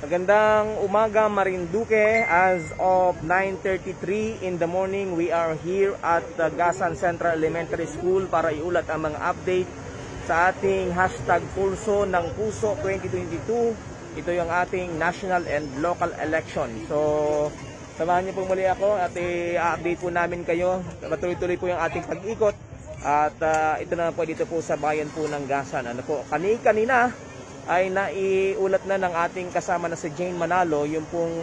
Magandang umaga Marinduque. As of 9:33 in the morning, we are here at the Gasan Central Elementary School para iulat ang mga update sa ating hashtag Pulso ng Puso 2022. Ito yung ating national and local election. So, samahan niyo po muli ako at i-update po namin kayo. Matuloy-tuloy po yung ating pag-ikot. At ito na po dito po sa bayan po ng Gasan. Ano po, kanina ay naiulat na ng ating kasama na si Jane Manalo yung pong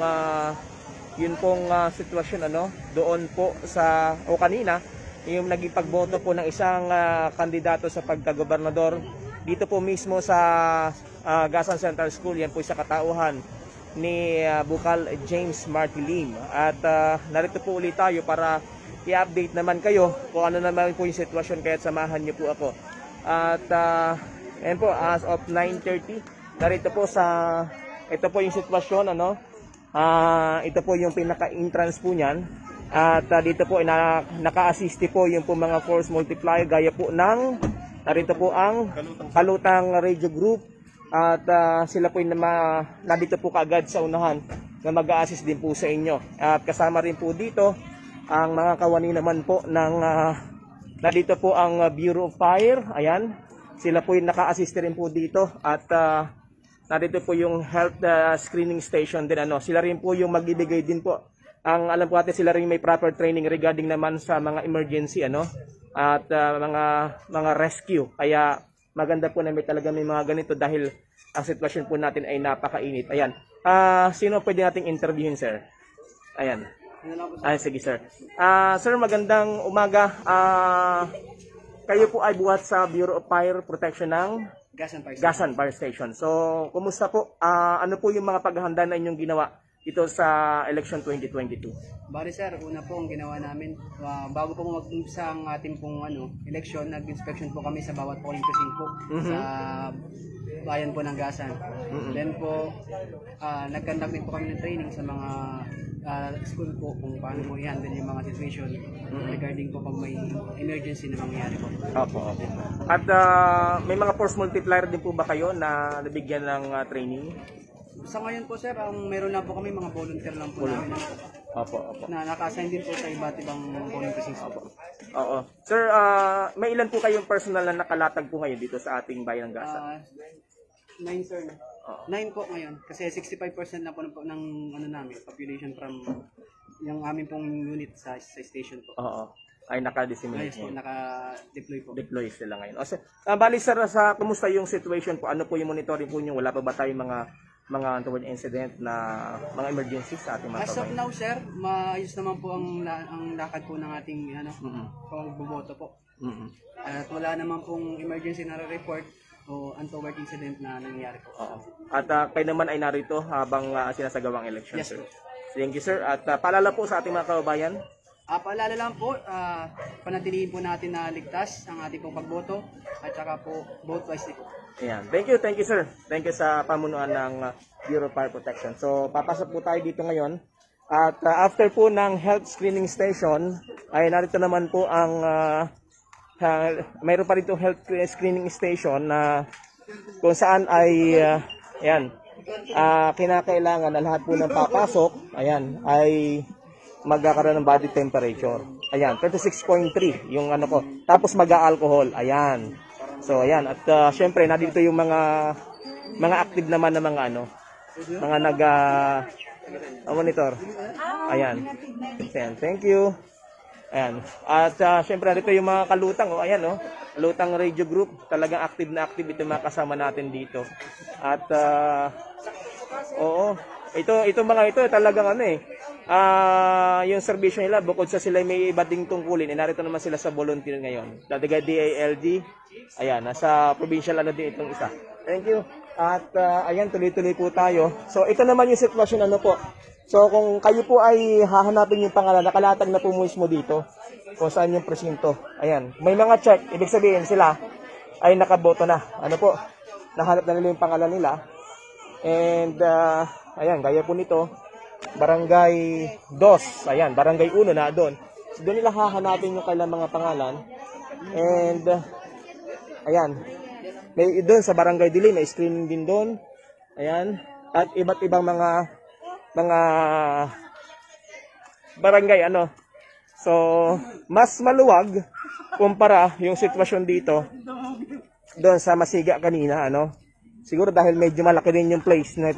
sitwasyon doon po sa kanina yung naging pagboto po ng isang kandidato sa pagkagobernador dito po mismo sa Gasan Central School. Yan po sa katauhan ni Bukal James Martilim. At narito po ulit tayo para i-update naman kayo kung ano naman po yung sitwasyon, kaya samahan niyo po ako. At ayan po, as of 9:30, narito po ito po yung sitwasyon, ito po yung pinaka-entrance po niyan. At dito po, naka-assist po yung po mga force multiplier, gaya po ng, narito po ang Kalutang Radio Group. At sila po yung nandito po kaagad sa unahan na mag-a-assist din po sa inyo. At kasama rin po dito, ang mga kawani naman po ng, nandito po ang Bureau of Fire, ayan. Sila po yung naka-assist rin po dito at narito po yung health screening station din. Sila rin po yung magbibigay din po. Ang alam po natin, sila rin may proper training regarding naman sa mga emergency at mga rescue. Kaya maganda po na may mga ganito dahil ang sitwasyon po natin ay napakainit. Ayan. Sino pwede nating interviewin, sir? Ayan. Sige, sir. Sir, magandang umaga. Kayo po ay buhat sa Bureau of Fire Protection ng Gasan Fire Station. So, kumusta po? Ano po yung mga paghahanda na inyong ginawa dito sa election 2022? Bari sir, una po ang ginawa namin, bago po mag-umpisa ang ating pong election, nag-inspection po kami sa bawat polling precinct po sa bayan po ng Gasan. Then po, nag-conduct din po kami ng training sa mga school po kung paano mo i-handle yung mga situation regarding po pag may emergency na mangyayari po. Opo. At may mga force multiplier din po ba kayo na nabigyan ng training? Sa ngayon po sir, meron lang po kami mga volunteer lang po namin na naka-assign din po sa iba't ibang polling precincts po. Oo. Sir, may ilan po kayong personal na nakalatag po ngayon dito sa ating bayan ng Gasan? 9 sir. 9 po ngayon kasi 65% na po ng namin population from yung aming pong unit sa station po. Oo. Ay naka-disseminate. Ayos po, naka-deploy po. Deploy sila ngayon. Bali sir, kumusta yung situation po? Ano po yung monitoring po niyo? Wala pa ba tayong mga untoward incident na mga emergencies sa ating mga As of now sir, maayos naman po ang lakad po ng ating pagboboto po. At wala naman pong emergency na report o untoward incident na nangyayari po. At kayo naman ay narito habang sinasagawang election, yes, sir. Thank you, sir. At paalala po sa ating mga kababayan. Paalala lang po, panatilihin po natin na ligtas ang ating pong pagboto at saka po vote wisely po. Ayan. Thank you, sir. Thank you sa pamunuan ng Bureau of Fire Protection. So, papasok po tayo dito ngayon. At after po ng health screening station, ay narito naman po ang mayroon pa rin itong health screening station na kung saan ay kinakailangan na lahat po ng papasok ay magkakaroon ng body temperature. Ayan, 36.3 yung ko. Tapos mag-alcohol. Ayan. So ayan, at syempre nandito yung mga active naman na mga mga monitor. Ayan. Thank you. Ayan. At syempre dito yung mga kalutang, Kalutang Radio Group, talagang active na active ito mga kasama natin dito. At ito mga ito talagang yung serbisyo nila, bukod sa sila may iba ding tungkulin, narito naman sila sa volunteer ngayon. Dadaga DALG, ayan, nasa provincial din itong isa. Thank you. At ayan, tuloy-tuloy po tayo. So ito naman yung sitwasyon po. So kung kayo po ay hahanapin yung pangalan, nakalatag na po mismo dito kung saan yung presinto. Ayan, may mga check, ibig sabihin sila ay nakaboto na. Nahanap na nila yung pangalan nila. And ayan, gaya po nito, Barangay 2, ayan, Barangay 1 na doon. So, doon nila hahanapin yung kailang mga pangalan. And ayan, may doon sa Barangay Dili, may screening din doon. Ayan. at iba't ibang mga barangay ano. So, mas maluwag kumpara yung sitwasyon dito doon sa Masiga kanina ano. Siguro dahil medyo malaki din yung place na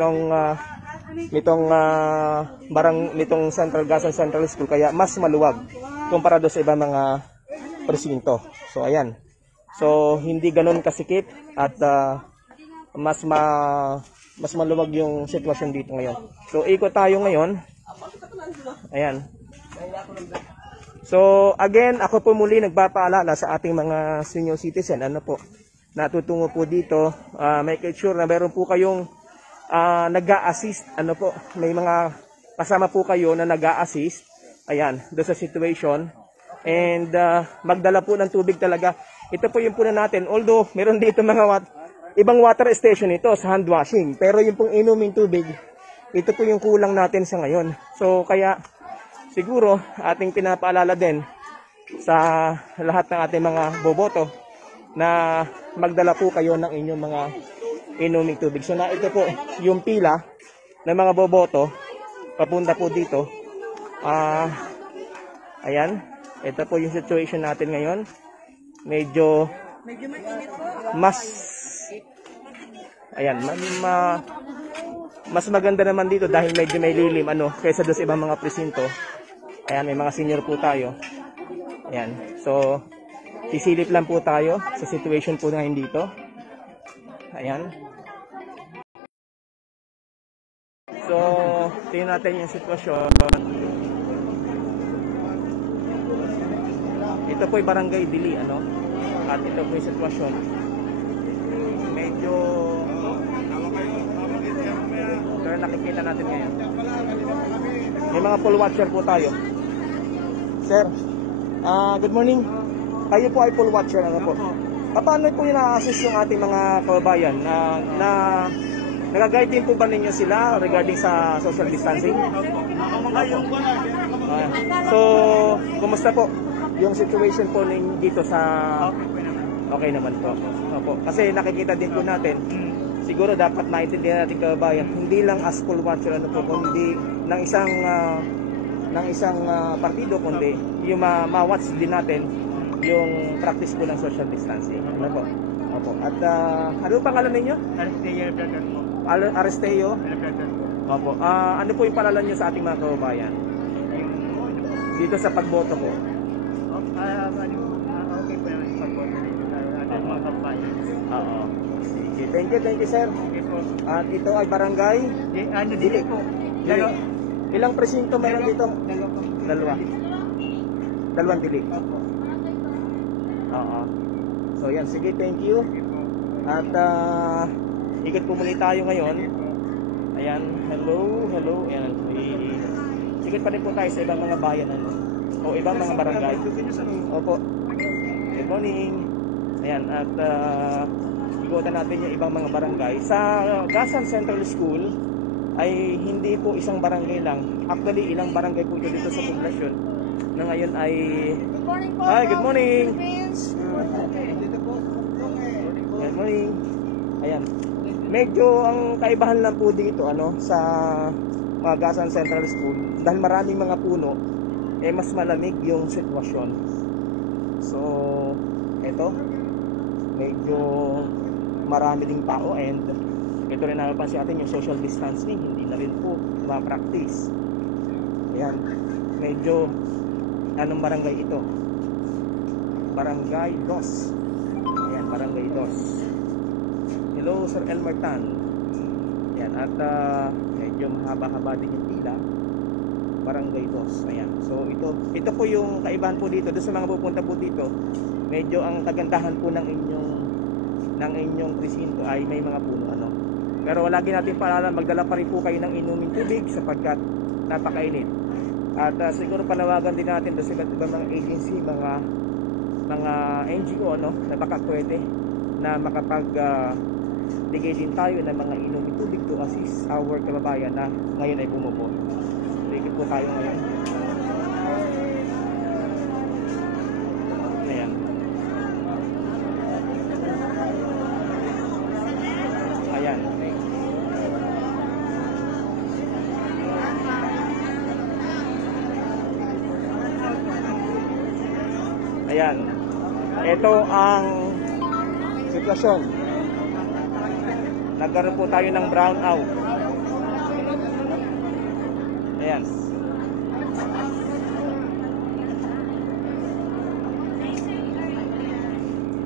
nitong Central Gasan Central School kaya mas maluwag kumpara doon sa ibang mga presinto. So ayan. So hindi ganoon kasikip at mas maluwag yung sitwasyon dito ngayon. So ikot tayo ngayon. Ayan. So again, ako po muli nagpapaalala sa ating mga senior citizen, ano po, natutungo po dito, make sure na meron po kayong nag-a-assist, ano po, may mga kasama po kayo na nag-a-assist, ayan, doon sa situation, and magdala po ng tubig talaga. Ito po yung puna natin, although meron dito mga ibang water station ito sa hand washing, pero yung pong inuming tubig, ito po yung kulang natin sa ngayon. So kaya siguro ating pinapaalala din sa lahat ng ating mga boboto na magdala po kayo ng inyong mga inuming tubig. So na ito po yung pila ng mga boboto papunta po dito. Ayan, ito po yung situation natin ngayon. Medyo mainit po. Mas maganda naman dito dahil medyo may lilim ano kaysa doon sa ibang mga presinto. Ayan, may mga senior po tayo. Ayan. So sisilip lang po tayo sa situation po ngayon dito. Ayan. So, tingnan natin yung sitwasyon. Ito po yung Barangay Dili, ano? At ito po yung sitwasyon. Medyo pero nakikita natin ngayon. May mga poll watcher po tayo. Sir, good morning. Kayo po ay poll watcher, ano po? Paano po yung na-assist yung ating mga kababayan na nag-guide din po ba ninyo sila regarding sa social distancing? So, kumusta po yung situation po ninyo dito sa... Okay naman po. Opo. Kasi nakikita din po natin, siguro dapat maintindihan natin kababayan, hindi lang as poll watcher, ano po, kundi ng isang partido, kundi yung ma-watch din natin yung practice po ng social distancing. Ano po? Opo. At ano pangalan ninyo? Aristeo. Opo. Ano po yung palalan nyo sa ating mga kababayan? Dito sa pagboto po. Okay po yung pagboto dito sa ating mga kababayan. Oo. Sige. Thank you sir. At ito ay barangay? Dili po. Ilang presinto mayroon dito? Dalawa. Dalawang dili. Oo. So yan, sige, thank you. At ikot po muli tayo ngayon. Ayan, hello. Ayan, ikot pa rin po tayo sa ibang mga bayan ano? O ibang mga barangay. Opo. Good morning. Ayan, at ikutan natin yung ibang mga barangay. Sa Gasan Central School ay hindi po isang barangay lang. Actually, ilang barangay po dito sa poblasyon na ngayon ay... Good morning po. Hi, good morning. Good morning. Ayan. Medyo ang kaibahan lang po dito ano sa Gasan Central School dahil maraming mga puno mas malamig yung sitwasyon. So, eto medyo marami ding tao and ito rin napapansin natin yung social distancing hindi na rin po ma-practice. Ayan. Medyo anong barangay ito? Barangay Dos. Ayan, Barangay Dos. Hello, Sir Elmer Tan. Ayan, at medyo mahaba-haba din yung pila. Barangay Dos. Ayan. So, ito po yung kaibahan po dito. Doon sa mga pupunta po dito, medyo ang kagandahan po ng inyong presinto ay may mga puno, ano. Pero lagi natin paalala, magdala pa rin po kayo ng inuming tubig sapagkat napakainit. At siguro panawagan din natin doon sa iba't ibang mga agency, mga NGO no, na baka pwede na bigay din tayo ng mga inuming tubig to assist our kababayan na ngayon ay bumubo. Bigyan po tayo ngayon. Ayan. Ayan. Ayan. Ito ang sitwasyon. Nagkaroon po tayo ng brownout. Ayan.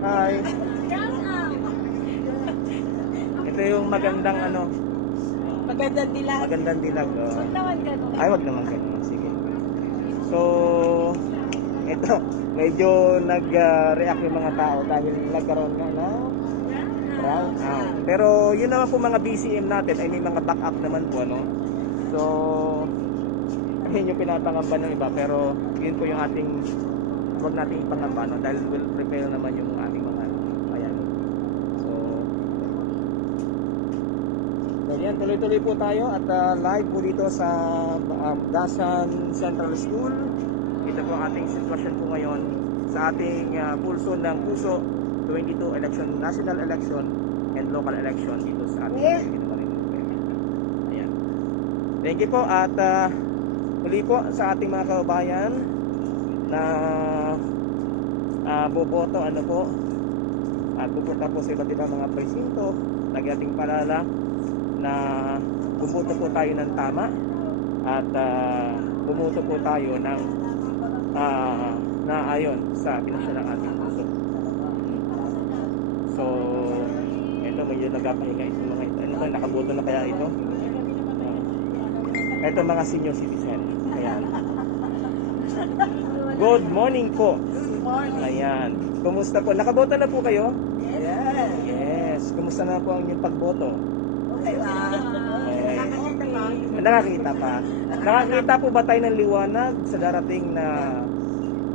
Hi. Ito yung magandang ano. Magandang dilag. Magandang dilag. Oh. Huwag naman ganun. Ay, wag naman ganun. Sige. So, ito, medyo nag-react yung mga tao dahil nagkaroon nga na brown out. Pero yun naman po mga BCM natin ay may mga backup naman po, ano. So, yun yung pinapangamba ng iba. Pero yun po yung ating, huwag natin ipangamba, no? Dahil will prepare naman yung ating mga, ayan. So, yan, tuloy-tuloy po tayo at live po dito sa Gasan Central School. Ito po ang ating sitwasyon po ngayon sa ating pulso ng puso 22 election, national election and local election dito sa ating Ayan. Thank you po at muli po sa ating mga kababayan na boboto ano po at pupunta po sa iba't ibang mga presinto. Nag-ating palala na bumoto po tayo ng tama at bumoto po tayo ng naayon sa pinasya ng ating puso. So, ito medyo nagpapahinga itong mga ito. Ano ba, nakaboto na kaya ito? Ito mga senior citizen. Ayan. Good morning po. Ayan. Kumusta po? Nakaboto na po kayo? Yes. Yes. Kumusta na po ang inyong pagboto? Okay lang. Okay. Nakakita pa. Nakakita po ba tayo ng liwanag sa darating na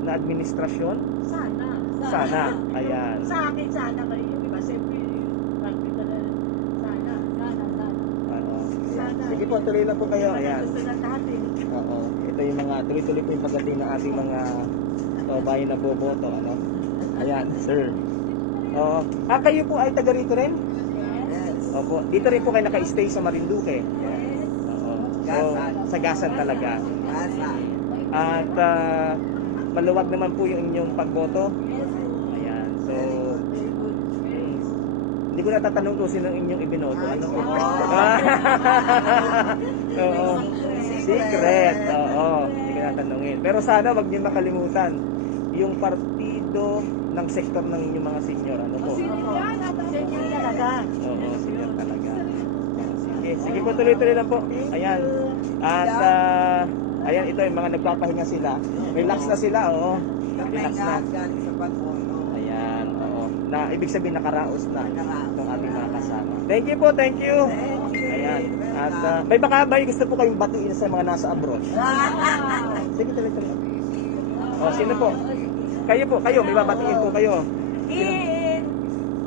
administrasyon? Sana. Sana. Ayan. Sa akin, sana kayo. Yung iba, siyempre, practical na. Sana. Ano. Sana. Sige po, tuloy lang po kayo. Ayan. Gusto na natin. Oo. Ito yung mga tuloy-tuloy po yung pagdating ng ating mga bayan na boboto. Ano? Ayan, sir. Oo. Kayo po ay taga rito rin? Yes. Opo. Dito rin po kayo naka-stay sa Marinduque. Oo. So, sa Gasan talaga. At maluwag naman po yung inyong pagboto. Ayan. So, hindi ko natatanong kung sino inyong ibinoto. Ano po? Oo. Secret. Oo. Hindi ko natanungin. Pero sana wag niyo makalimutan yung partido ng sektor ng inyong mga senior. Ano po? Senior talaga. Oo, senior talaga. Sige, sige po, tuloy-tuloy lang po. Ayan. At ayan, ito yung mga nagpapahinga sila. Relax na sila, oo. Relax na. Ayan, oo. Na ibig sabihin nakaraos na itong ating mga kasama. Thank you po, thank you. Ayan. At may baka ba gusto po kayong batiin sa mga nasa abroad? Sige, tuloy-tuloy. Oh, sino po? Kayo po, kayo, may babatiin po kayo.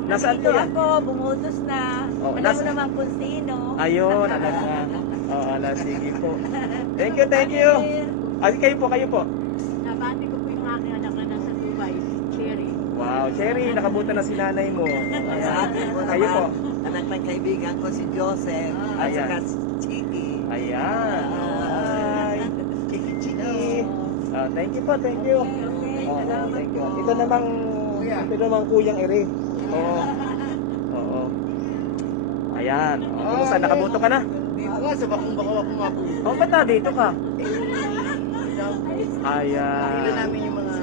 Nasaan po yan? Ako, bumutos na. Oh, Alam mo naman kung sino. Ayun, alam nga. Oo, sige po. Thank you, thank you. Kayo po, kayo po. Nabati ko po yung aking anak na nasa Dubai, Cherry. Wow, Cherry, nakabuta na si nanay mo. Ayan. Kayo po. Anak ng kaibigan ko si Joseph at Ayan. saka si Chiki. Ayan. Hi. Chiki, chiki. Thank you po, thank you. Thank you. Ito namang kuyang ere. Oo. Oo. Ayan. Kumusta? Nakaboto ka na? Dito nga, sa bakong bakaw ako mabuhay. Oh, ba't na dito ka? Ayan. Ito namin yung mga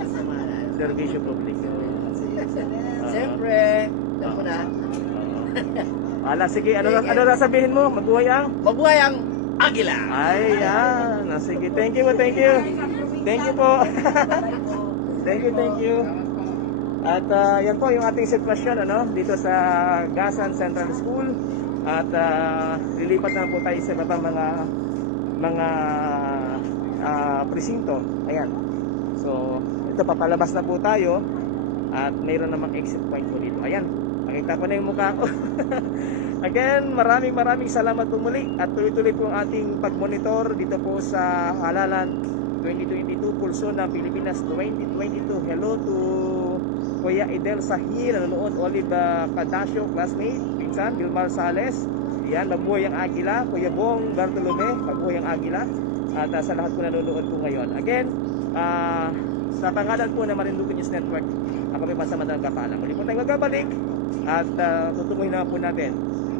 kasama na. Servisyo publiko. Siyempre, alam mo na, Ala, sige. Ano sasabihin mo? Mabuhay ang? mabuhay ang Agila! Ayan. Sige. Thank you. Thank you. Thank you po. Thank you. At yan po yung ating sitwasyon dito sa Gasan Central School. At lilipat na po tayo sa iba pang mga presinto. Ayan. So, ito papalabas na po tayo at mayroon namang exit point po dito. Ayan. Makita ko na yung mukha ko. Again, maraming salamat po muli at tuloy-tuloy po ang ating pagmonitor dito po sa halalan 2022 pulso ng Pilipinas 2022. Hello to Kuya Idel Sahil, nanonood, Olive Cadasio, classmate, Pinsan, Vilmar Sales, Yan, mabuhay ang Agila. Kuya Bong Bartolome, mabuhay ang Agila. At sa lahat po nanonood po ngayon. Again, sa pangalan po ng Marinduque News Network, ako may pasamantalang kapaalam. Muli po tayong magkabalik at tutukuhin naman po natin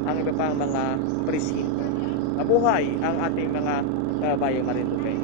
ang iba pang mga presinto. Mabuhay ang ating mga bayang Marinduque.